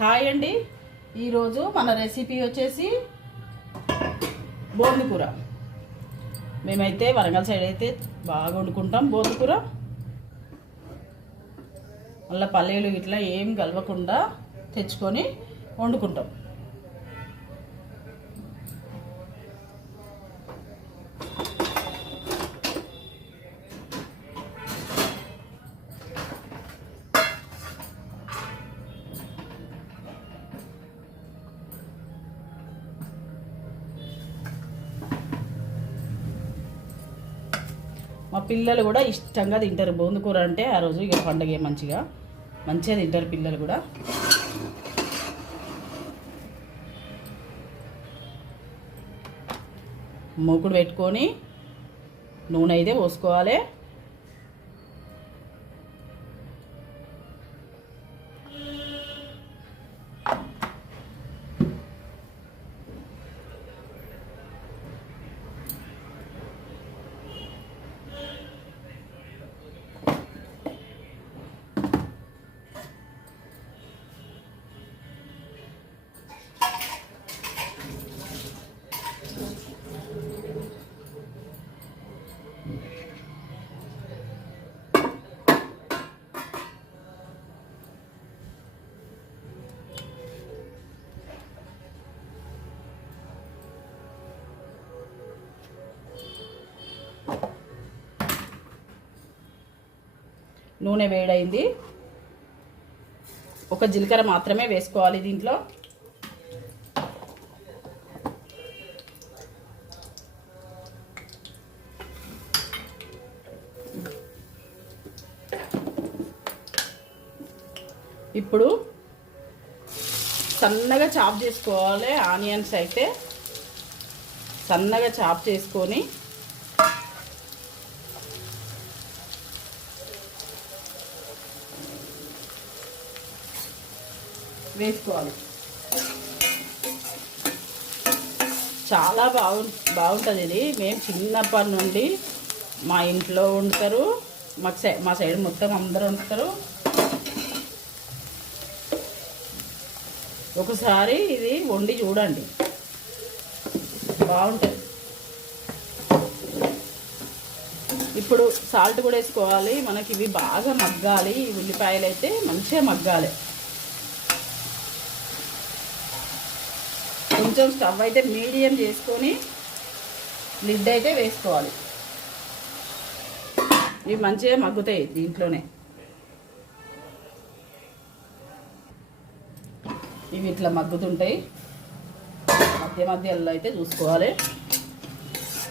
Hi అండి. ఈరోజు మన రెసిపీ వచ్చేసి బోంది కూర మేమైతే వరంగల్ సైడ్ అయితే బాగా వండుకుంటాం బోంది కూర మళ్ళీ పల్లీలు ఇట్లా ఏం కలవకుండా తెచ్చుకొని వండుకుంటాం. మా పిల్లలు కూడా ఇష్టంగా తింటారు. బోందుకూర అంటే ఆ రోజు ఇక పండగ మంచిగా. మంచిగా తింటారు పిల్లలు కూడా. మూకుడు పెట్టుకొని నూనె అయితే పోసుకోవాలి. నూనె వేడైంది. ఒక జీలకర్ర మాత్రమే వేసుకోవాలి దీంట్లో. ఇప్పుడు సన్నగా చాప్ చేసుకోవాలి. ఆనియన్స్ అయితే సన్నగా చాప్ చేసుకొని వేసుకోవాలి. చాలా బాగు బాగుంటుంది ఇది. మేము చిన్నప్పటి నుండి మా ఇంట్లో వండుతారు. మాకు సై మా సైడ్ మొత్తం అందరూ వండుతారు. ఒకసారి ఇది వండి చూడండి. బాగుంటుంది. ఇప్పుడు సాల్ట్ కూడా వేసుకోవాలి. మనకి ఇవి బాగా మగ్గాలి. ఉల్లిపాయలు అయితే మంచిగా మగ్గాలి. కొంచెం స్టవ్ అయితే మీడియం చేసుకొని లిడ్ అయితే వేసుకోవాలి. ఇవి మంచిగా మగ్గుతాయి దీంట్లోనే. ఇవి ఇట్లా మగ్గుతుంటాయి. మధ్య మధ్యలో అయితే చూసుకోవాలి.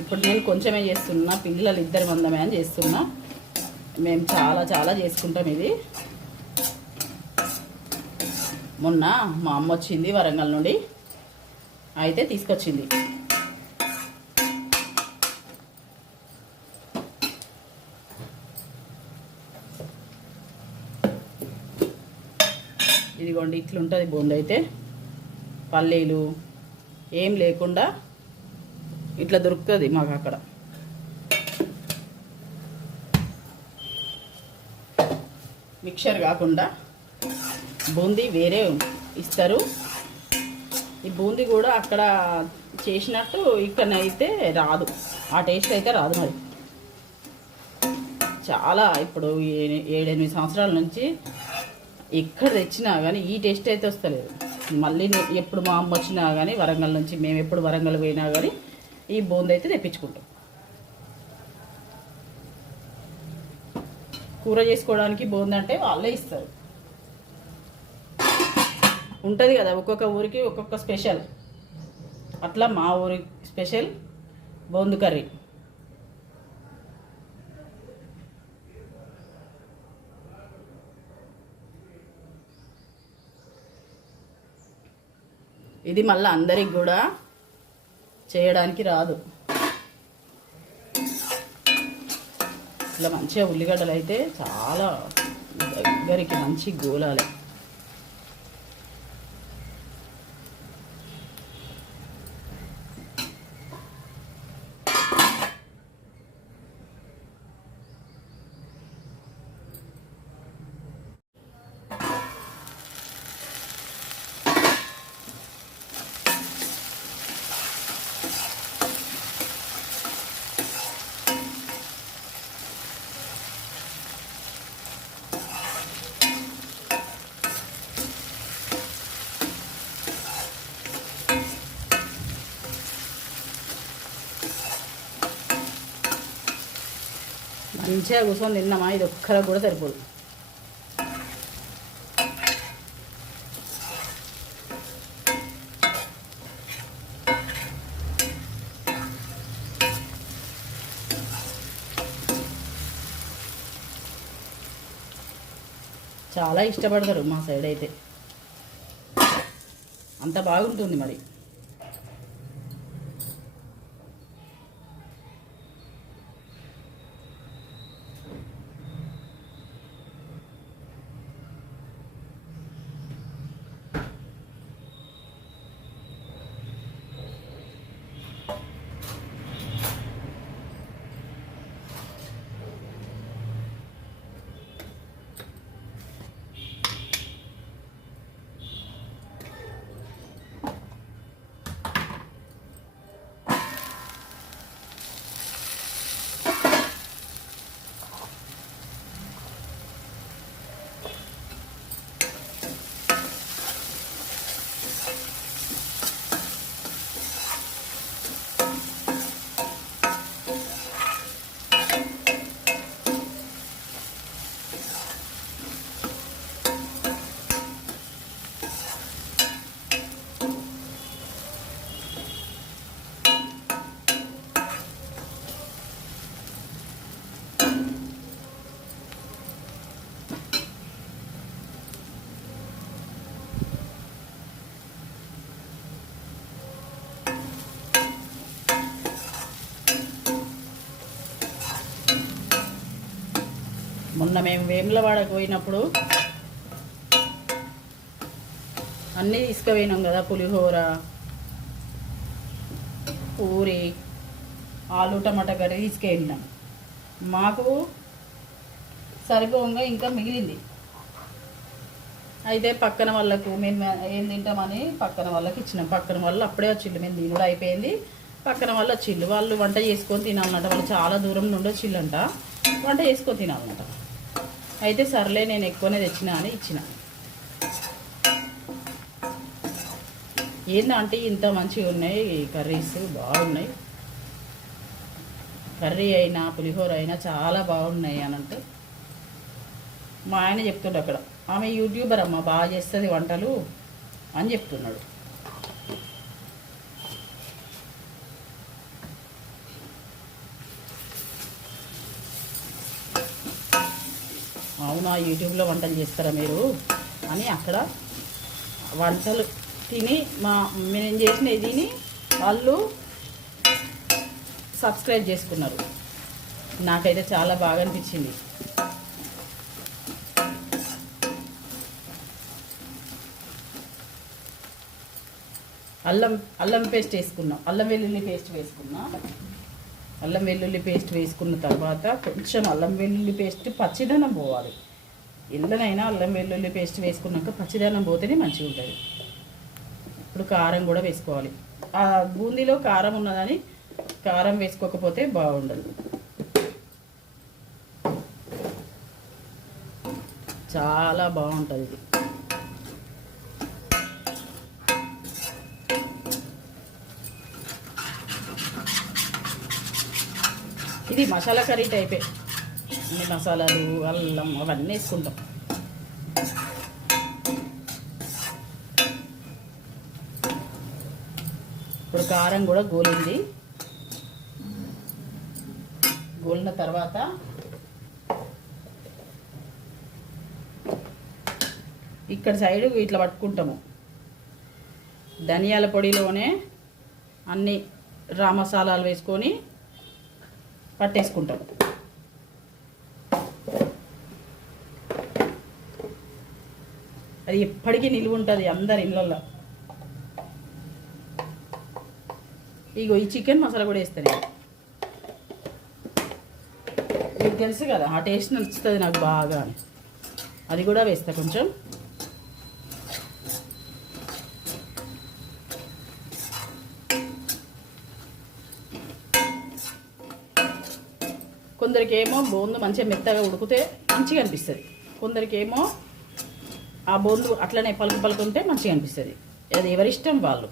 ఇప్పుడు నేను కొంచెమే చేస్తున్నా పిల్లలు ఇద్దరు మందమే అని చేస్తున్నా. మేము చాలా చాలా చేసుకుంటాం ఇది. మొన్న మా అమ్మ వచ్చింది వరంగల్ నుండి. అయితే తీసుకొచ్చింది. ఇదిగోండి ఇట్లుంటుంది బోండి అయితే. పల్లీలు ఏం లేకుండా ఇట్లా దొరుకుతుంది మాకు అక్కడ. మిక్చర్ కాకుండా బూందీ వేరే ఇస్తారు. ఈ బూందీ కూడా అక్కడ చేసినట్టు ఇక్కడనైతే రాదు. ఆ టేస్ట్ అయితే రాదు మరి. చాలా ఇప్పుడు ఏ- ఏడెనిమిది సంవత్సరాల నుంచి ఎక్కడ తెచ్చినా కానీ ఈ టేస్ట్ అయితే వస్తలేదు. మళ్ళీ ఎప్పుడు మా అమ్మ వచ్చినా కానీ వరంగల్ నుంచి మేము ఎప్పుడు వరంగల్ పోయినా కానీ ఈ బూందీ అయితే తెప్పించుకుంటాం. కూర చేసుకోవడానికి బూందీ అంటే వాళ్ళే ఇస్తారు. ఉంటుంది కదా ఒక్కొక్క ఊరికి ఒక్కొక్క స్పెషల్. అట్లా మా ఊరి స్పెషల్ బోందు కర్రీ. ఇది మళ్ళీ అందరికి కూడా చేయడానికి రాదు. ఇట్లా మంచిగా ఉల్లిగడ్డలు అయితే చాలా దగ్గరికి మంచి గోలాలి. మంచిగా కూర్చొని తిన్నామా? ఇది ఒక్కరికి కూడా సరిపోదు. చాలా ఇష్టపడతారు మా సైడ్ అయితే. అంత బాగుంటుంది మరి. మొన్న మేము వేములవాడకు పోయినప్పుడు అన్నీ తీసుకుపోయినాం కదా పులిహోర పూరి ఆలు టమాటా కర్రీ తీసుకెళ్ళినాం మాకు సరిపోగా ఇంకా మిగిలింది. అయితే పక్కన వాళ్ళకు మేము ఏం తింటామని పక్కన వాళ్ళకి ఇచ్చినాం. పక్కన వాళ్ళు అప్పుడే వచ్చిండు మేము దీని కూడా అయిపోయింది. పక్కన వాళ్ళు వచ్చిండు వాళ్ళు వంట చేసుకొని తినాలన్నట వాళ్ళు చాలా దూరం నుండి వచ్చిండంట వంట చేసుకొని తినాలన్నట అయితే సర్లే నేను ఎక్కువనే తెచ్చిన అని ఇచ్చిన. ఏందంటే ఇంత మంచిగా ఉన్నాయి కర్రీస్? బాగున్నాయి. కర్రీ అయినా పులిహోర అయినా చాలా బాగున్నాయి అని అంటే మా ఆయన చెప్తుండే అక్కడ. ఆమె యూట్యూబర్ అమ్మ బాగా చేస్తుంది వంటలు అని చెప్తున్నాడు. అవునా యూట్యూబ్లో వంటలు చేస్తారా మీరు? అని అక్కడ వంటలు తిని మా నేను చేసిన తిని వాళ్ళు సబ్స్క్రైబ్ చేసుకున్నారు. నాకైతే చాలా బాగా అనిపించింది. అల్లం అల్లం పేస్ట్ వేసుకున్నాం. అల్లం వెల్లుల్లి పేస్ట్ వేసుకున్నా. అల్లం వెల్లుల్లి పేస్ట్ వేసుకున్న తర్వాత కొంచెం అల్లం వెల్లుల్లి పేస్ట్ పచ్చిదనం పోవాలి. ఎందులోనైనా అల్లం వెల్లుల్లి పేస్ట్ వేసుకున్నాక పచ్చిదనం పోతేనే మంచిగా ఉంటుంది. ఇప్పుడు కారం కూడా వేసుకోవాలి. ఆ బూందీలో కారం ఉన్నదని కారం వేసుకోకపోతే బాగుండదు. చాలా బాగుంటుంది ఇది. ఇది మసాలా కర్రీ టైపే. అన్ని మసాలాలు అల్లం అవన్నీ వేసుకుంటాం. ఇప్పుడు కారం కూడా గోలింది. గోలిన తర్వాత ఇక్కడ సైడ్ ఇట్లా పట్టుకుంటాము. ధనియాల పొడిలోనే అన్ని రా మసాలాలు వేసుకొని పట్టేసుకుంటాం అది ఎప్పటికీ నిలువ ఉంటుంది అందరి ఇళ్ళల్లో. ఇగో ఈ చికెన్ మసాలా కూడా వేస్తాను మీకు తెలుసు కదా ఆ టేస్ట్ నచ్చుతుంది నాకు బాగా అని. అది కూడా వేస్తా కొంచెం. కొందరికేమో బోందు మంచిగా మెత్తగా ఉడికితే మంచిగా అనిపిస్తుంది. కొందరికేమో ఆ బోర్లు అట్లనే పలుకు పలుకు ఉంటే మంచిగా అనిపిస్తుంది. అది ఎవరిష్టం వాళ్ళు.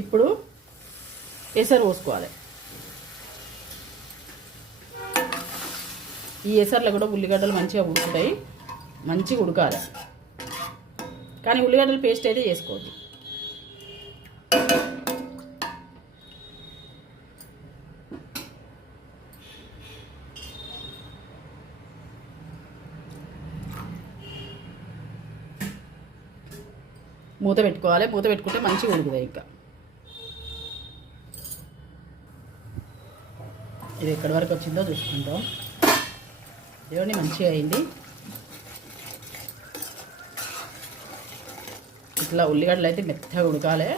ఇప్పుడు ఎసరు పోసుకోవాలి. ఈ ఎసర్లో కూడా ఉల్లిగడ్డలు మంచిగా ఉడుకుతాయి. మంచిగా ఉడకాలి. కానీ ఉల్లిగడ్డల పేస్ట్ అయితే చేసుకోవద్దు. మూత పెట్టుకోవాలి. మూత పెట్టుకుంటే మంచిగా ఉడుకుతాయి ఇంకా. ఇది ఎక్కడి వరకు వచ్చిందో చూసుకుంటాం. ఇవన్నీ మంచిగా అయింది. ఇట్లా ఉల్లిగడ్డలు అయితే మెత్తగా ఉడకాలి.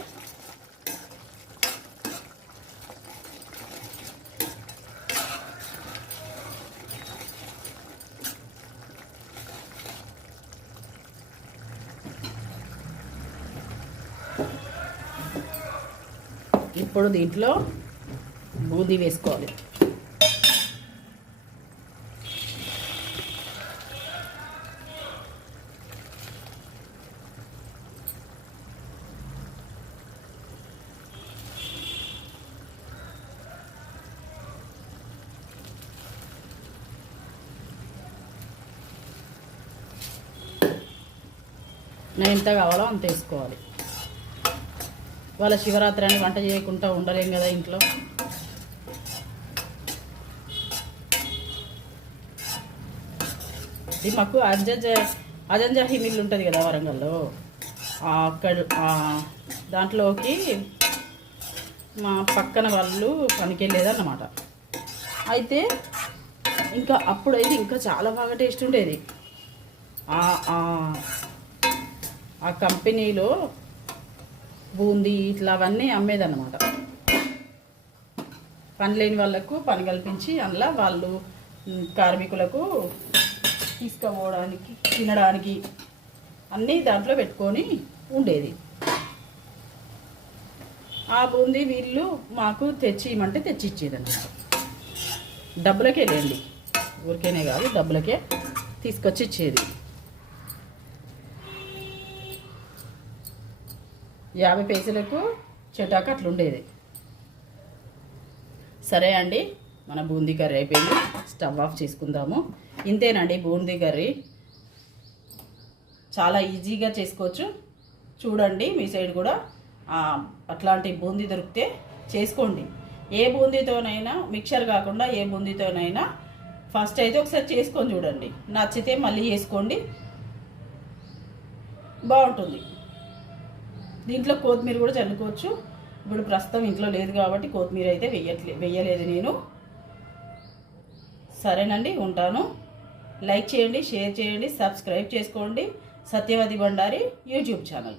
ఇప్పుడు దీంట్లో బూందీ వేసుకోవాలి. నేను ఎంత కావాలో అంత వేసుకోవాలి. వాళ్ళ శివరాత్రి అని వంట చేయకుండా ఉండలేం కదా ఇంట్లో. ఇది మాకు అజంజ అజంజాహి మిల్లు ఉంటుంది కదా వరంగల్లో. అక్కడ దాంట్లోకి మా పక్కన వాళ్ళు పనికెళ్ళేదన్నమాట. అయితే ఇంకా అప్పుడైతే ఇంకా చాలా బాగా టేస్ట్ ఉండేది. ఆ కంపెనీలో బూందీ ఇట్లా అవన్నీ అమ్మేదన్నమాట. పని లేని వాళ్ళకు పని కల్పించి అందులో వాళ్ళు కార్మికులకు తీసుకుపోవడానికి తినడానికి అన్నీ దాంట్లో పెట్టుకొని ఉండేది. ఆ బూందీ వీళ్ళు మాకు తెచ్చి ఇవ్వమంటే తెచ్చి ఇచ్చేదన్నమాట డబ్బులకే లేండి. ఊరికేనే కాదు డబ్బులకే తీసుకొచ్చి ఇచ్చేది యాభై పైసలకు చెటాకు అట్లుండేది. సరే అండి మన బూందీ కర్రీ అయిపోయింది. స్టవ్ ఆఫ్ చేసుకుందాము. ఇంతేనండి బూందీ కర్రీ. చాలా ఈజీగా చేసుకోవచ్చు. చూడండి మీ సైడ్ కూడా అట్లాంటి బూందీ దొరికితే చేసుకోండి. ఏ బూందీతోనైనా మిక్చర్ కాకుండా ఏ బూందీతోనైనా ఫస్ట్ అయితే ఒకసారి చేసుకొని చూడండి. నచ్చితే మళ్ళీ చేసుకోండి. బాగుంటుంది. దీంట్లో కొత్తిమీర కూడా చల్లుకోవచ్చు. ఇప్పుడు ప్రస్తుతం ఇంట్లో లేదు కాబట్టి కొత్తిమీర అయితే వెయ్యట్లే వెయ్యలేదు నేను. సరేనండి ఉంటాను. లైక్ చేయండి షేర్ చేయండి సబ్స్క్రైబ్ చేసుకోండి. Satyavathi Bandari YouTube channel.